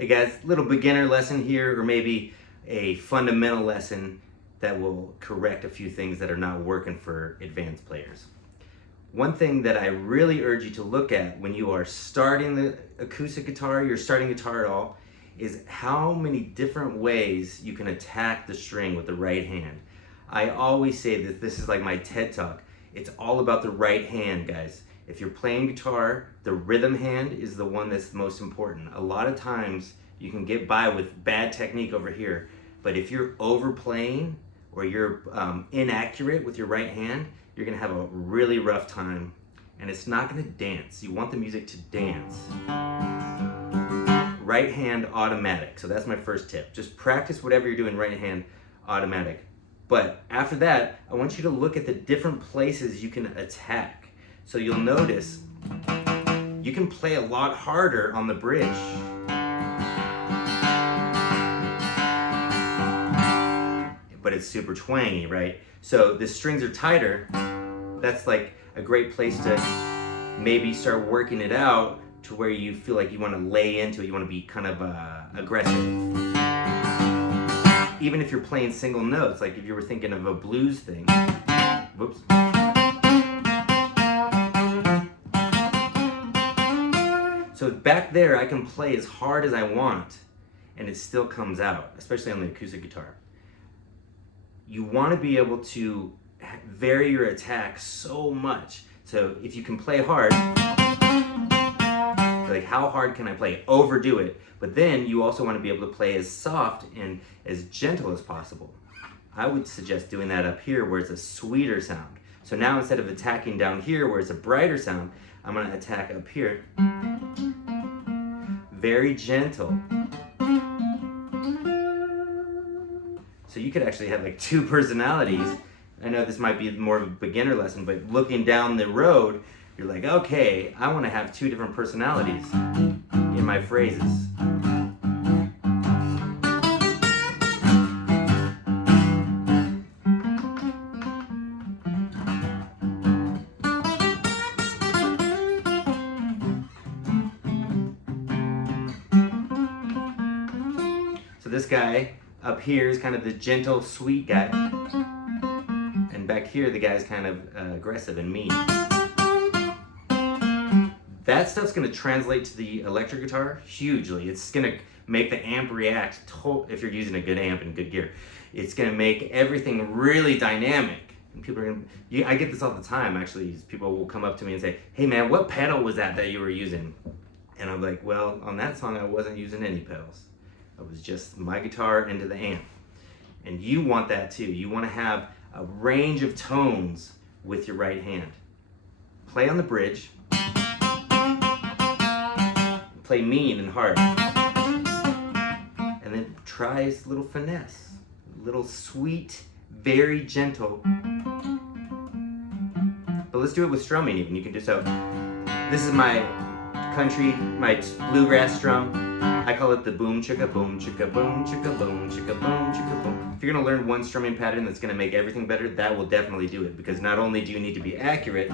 Hey guys, little beginner lesson here, or maybe a fundamental lesson that will correct a few things that are not working for advanced players. One thing that I really urge you to look at when you are starting the acoustic guitar, you're starting guitar at all, is how many different ways you can attack the string with the right hand. I always say that this is like my TED Talk. It's all about the right hand, guys. If you're playing guitar, the rhythm hand is the one that's the most important. A lot of times you can get by with bad technique over here, but if you're overplaying or you're inaccurate with your right hand, you're gonna have a really rough time, and it's not gonna dance. You want the music to dance. Right hand automatic, so that's my first tip. Just practice whatever you're doing right hand automatic. But after that, I want you to look at the different places you can attack. So you'll notice you can play a lot harder on the bridge. But it's super twangy, right? So the strings are tighter. That's like a great place to maybe start working it out to where you feel like you want to lay into it. You want to be kind of aggressive. Even if you're playing single notes, like if you were thinking of a blues thing. Whoops. So back there, I can play as hard as I want, and it still comes out, especially on the acoustic guitar. You want to be able to vary your attack so much. So if you can play hard, like how hard can I play? Overdo it. But then you also want to be able to play as soft and as gentle as possible. I would suggest doing that up here where it's a sweeter sound. So now instead of attacking down here where it's a brighter sound, I'm going to attack up here. Very gentle. So you could actually have like two personalities. I know this might be more of a beginner lesson, but looking down the road, you're like, okay, I want to have two different personalities in my phrases. This guy up here is kind of the gentle, sweet guy. And back here, the guy's kind of aggressive and mean. That stuff's gonna translate to the electric guitar hugely. It's gonna make the amp react, if you're using a good amp and good gear. It's gonna make everything really dynamic. And people are gonna, I get this all the time actually. People will come up to me and say, hey man, what pedal was that you were using? And I'm like, well, on that song I wasn't using any pedals. It was just my guitar into the amp. And you want that too. You want to have a range of tones with your right hand. Play on the bridge. Play mean and hard. And then try a little finesse. A little sweet, very gentle. But let's do it with strumming even. You can do so. This is my country, my bluegrass strum. I call it the boom chicka, boom chicka, boom chicka, boom chicka, boom chicka, boom. If you're gonna learn one strumming pattern that's gonna make everything better, that will definitely do it, because not only do you need to be accurate,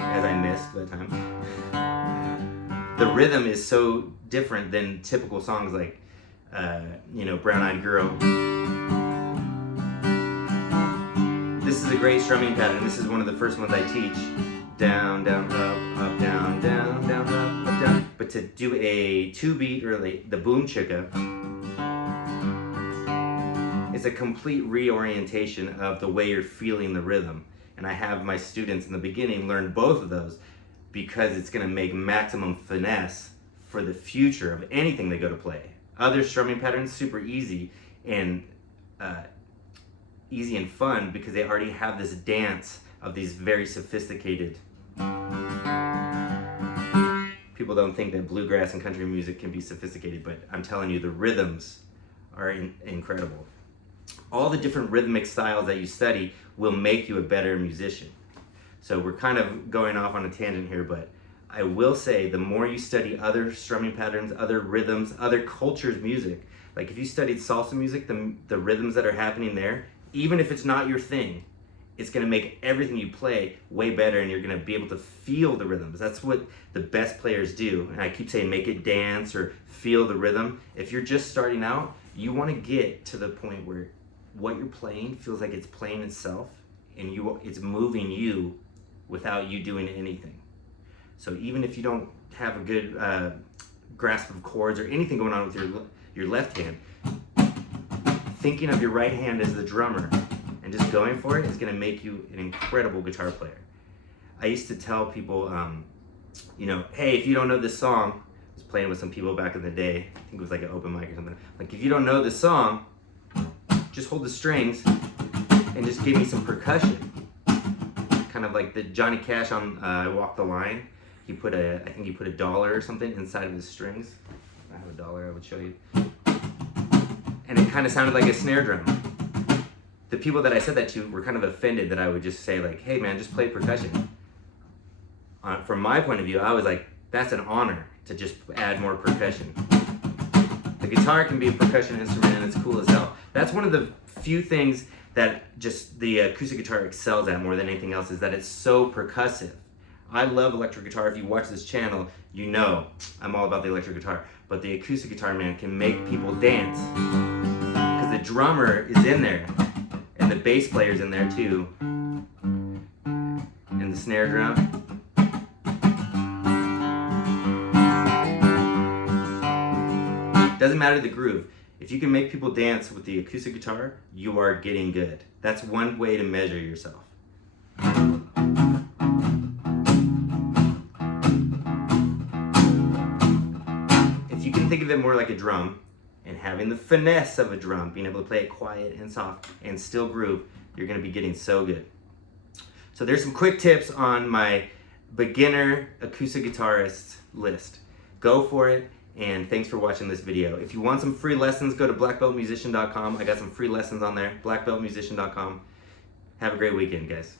as I missed that time, the rhythm is so different than typical songs like, Brown Eyed Girl. This is a great strumming pattern. This is one of the first ones I teach. Down, down, up, down, down, down, up, down. But to do a 2-beat or the boom chicka, it's a complete reorientation of the way you're feeling the rhythm. And I have my students in the beginning learn both of those because it's gonna make maximum finesse for the future of anything they go to play. Other strumming patterns, super easy and fun because they already have this dance of these very sophisticated. People don't think that bluegrass and country music can be sophisticated, but I'm telling you, the rhythms are incredible. All the different rhythmic styles that you study will make you a better musician. So we're kind of going off on a tangent here, but I will say the more you study other strumming patterns, other rhythms, other cultures' music, like if you studied salsa music, the rhythms that are happening there, even if it's not your thing, it's going to make everything you play way better, and you're going to be able to feel the rhythms. That's what the best players do. And I keep saying make it dance or feel the rhythm. If you're just starting out, you want to get to the point where what you're playing feels like it's playing itself, and it's moving you without you doing anything. So even if you don't have a good grasp of chords or anything going on with your left hand, thinking of your right hand as the drummer and just going for it is going to make you an incredible guitar player. I used to tell people, hey, if you don't know this song, I was playing with some people back in the day, I think it was like an open mic or something, like if you don't know this song, just hold the strings and just give me some percussion. Kind of like the Johnny Cash on Walk the Line. I think he put $1 or something inside of his strings. If I have $1, I would show you. And it kind of sounded like a snare drum. The people that I said that to were kind of offended that I would just say like, hey man, just play percussion. From my point of view, I was like, that's an honor to just add more percussion. The guitar can be a percussion instrument and it's cool as hell. That's one of the few things that just the acoustic guitar excels at more than anything else, is that it's so percussive. I love electric guitar. If you watch this channel, you know I'm all about the electric guitar. But the acoustic guitar, man, can make people dance. Because the drummer is in there. And the bass player's in there too. And the snare drum. Doesn't matter the groove. If you can make people dance with the acoustic guitar, you are getting good. That's one way to measure yourself. If you can think of it more like a drum, and having the finesse of a drum, being able to play it quiet and soft and still groove, you're gonna be getting so good. So there's some quick tips on my beginner acoustic guitarist list. Go for it, and thanks for watching this video. If you want some free lessons, go to blackbeltmusician.com. I got some free lessons on there, blackbeltmusician.com. Have a great weekend, guys.